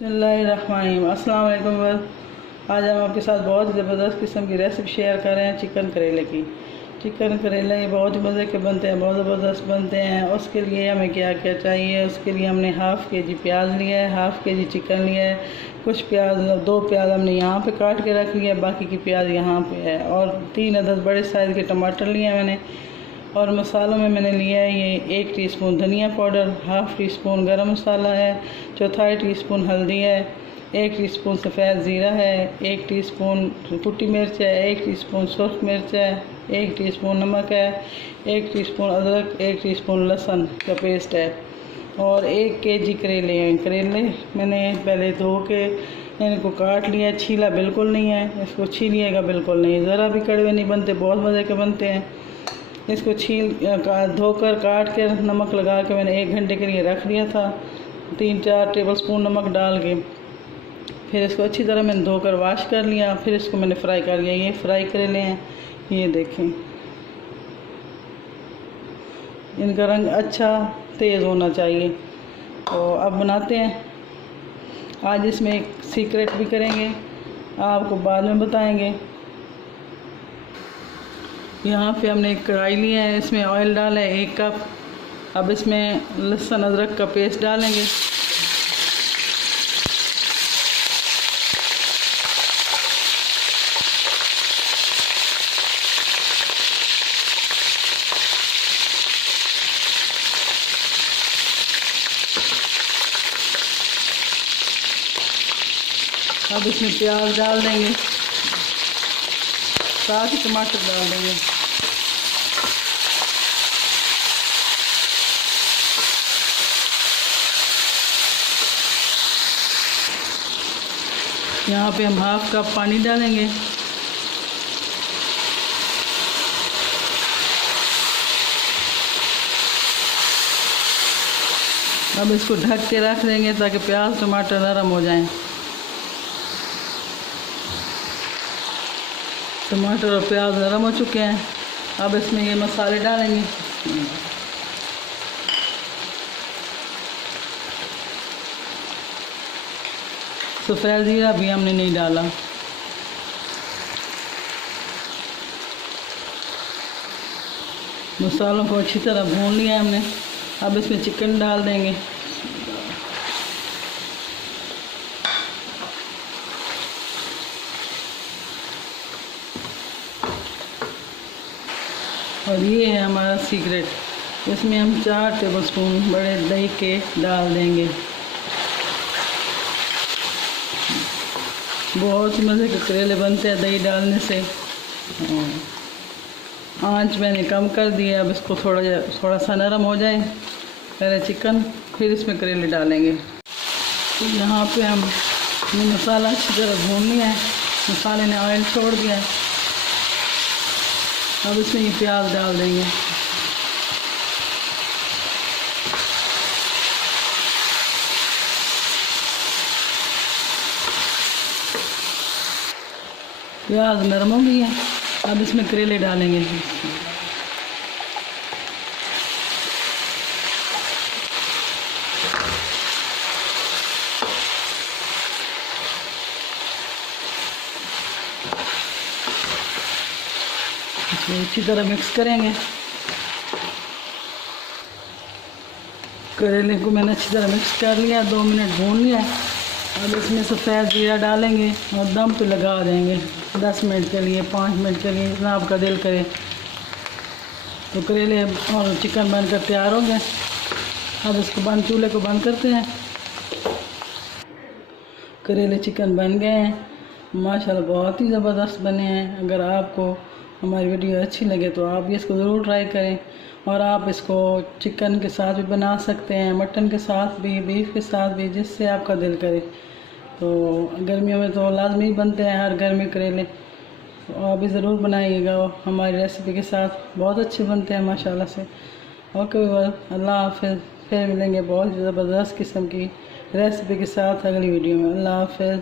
बिस्मिल्लाहिर्रहमानिर्रहीम। अस्सलाम वालेकुम। आज हम आपके साथ बहुत ज़बरदस्त किस्म की रेसिपी शेयर कर रहे हैं चिकन करेले की। चिकन करेले ये बहुत मज़े के बनते हैं, बहुत ज़बरदस्त बनते हैं। उसके लिए हमें क्या क्या चाहिए, उसके लिए हमने हाफ़ के जी प्याज लिया है, हाफ़ के जी चिकन लिया है। कुछ प्याज, 2 प्याज हमने यहाँ पे काट के रख लिया है, बाकी की प्याज यहाँ पे है। और 3 अदद बड़े साइज़ के टमाटर लिए हैं मैंने। और मसालों में मैंने लिया है ये 1 टीस्पून धनिया पाउडर, हाफ़ टी स्पून गरम मसाला है, चौथाई टीस्पून हल्दी है, 1 टीस्पून सफ़ेद ज़ीरा है, 1 टीस्पून कुटी मिर्च है, 1 टीस्पून सुर्ख मिर्च है, 1 टीस्पून नमक है, 1 टीस्पून अदरक, 1 टीस्पून लहसुन का पेस्ट है। और 1 केजी करेले हैं। करेले मैंने पहले धो के इनको काट लिया, छीला बिल्कुल नहीं है, इसको छीलिएगा बिल्कुल नहीं, ज़रा भी कड़वे नहीं बनते, बहुत मज़े के बनते हैं। इसको धोकर काट के नमक लगा के मैंने 1 घंटे के लिए रख दिया था, 3-4 टेबल स्पून नमक डाल के। फिर इसको अच्छी तरह मैंने धोकर वाश कर लिया, फिर इसको मैंने फ्राई कर लिया। ये फ्राई करेले हैं, ये देखें, इनका रंग अच्छा तेज़ होना चाहिए। तो अब बनाते हैं। आज इसमें एक सीक्रेट भी करेंगे, आपको बाद में बताएंगे। यहाँ पे हमने एक कढ़ाई लिया है, इसमें ऑयल डाला है 1 कप। अब इसमें लहसुन अदरक का पेस्ट डालेंगे। अब इसमें प्याज डाल देंगे, साथ ही टमाटर डाल देंगे। यहाँ पे हम हाफ़ कप पानी डालेंगे। अब इसको ढक के रख देंगे ताकि प्याज टमाटर नरम हो जाएं। टमाटर और प्याज नरम हो चुके हैं। अब इसमें ये मसाले डालेंगे। सफ़ेद ज़ीरा भी हमने नहीं डाला। मसालों को अच्छी तरह भून लिया हमने। अब इसमें चिकन डाल देंगे। और ये है हमारा सीक्रेट, इसमें हम 4 टेबल स्पून बड़े दही के डाल देंगे। बहुत ही मज़े के करेले बनते हैं दही डालने से। आंच मैंने कम कर दी है। अब इसको थोड़ा सा नरम हो जाए, पहले चिकन फिर इसमें करेले डालेंगे। तो यहाँ पे हम मसाला अच्छी तरह भून लिया है, मसाले ने ऑयल छोड़ दिया है। अब इसमें ये प्याज डाल देंगे। प्याज नरम हो गई है। अब इसमें करेले डालेंगे। इसको अच्छी तरह मिक्स करेंगे। करेले को मैंने अच्छी तरह मिक्स कर लिया, 2 मिनट भून लिया। अब इसमें सफ़ेद ज़ीरा डालेंगे और दम पे लगा देंगे 10 मिनट के लिए, 5 मिनट के लिए, जितना आपका दिल करे। तो करेले और चिकन बनकर तैयार हो गए। अब इसको चूल्हे को बंद करते हैं। करेले चिकन बन गए हैं माशाल्लाह, बहुत ही ज़बरदस्त बने हैं। अगर आपको हमारी वीडियो अच्छी लगे तो आप भी इसको ज़रूर ट्राई करें। और आप इसको चिकन के साथ भी बना सकते हैं, मटन के साथ भी, बीफ के साथ भी, जिससे आपका दिल करे। तो गर्मियों में तो लाजमी बनते हैं हर घर में करेले, तो आप भी ज़रूर बनाइएगा। हमारी रेसिपी के साथ बहुत अच्छे बनते हैं माशाल्लाह से। ओके, अल्लाह हाफ़िज़। फिर मिलेंगे बहुत ज़बरदस्त किस्म की रेसिपी के साथ अगली वीडियो में। अल्लाह हाफ़िज़।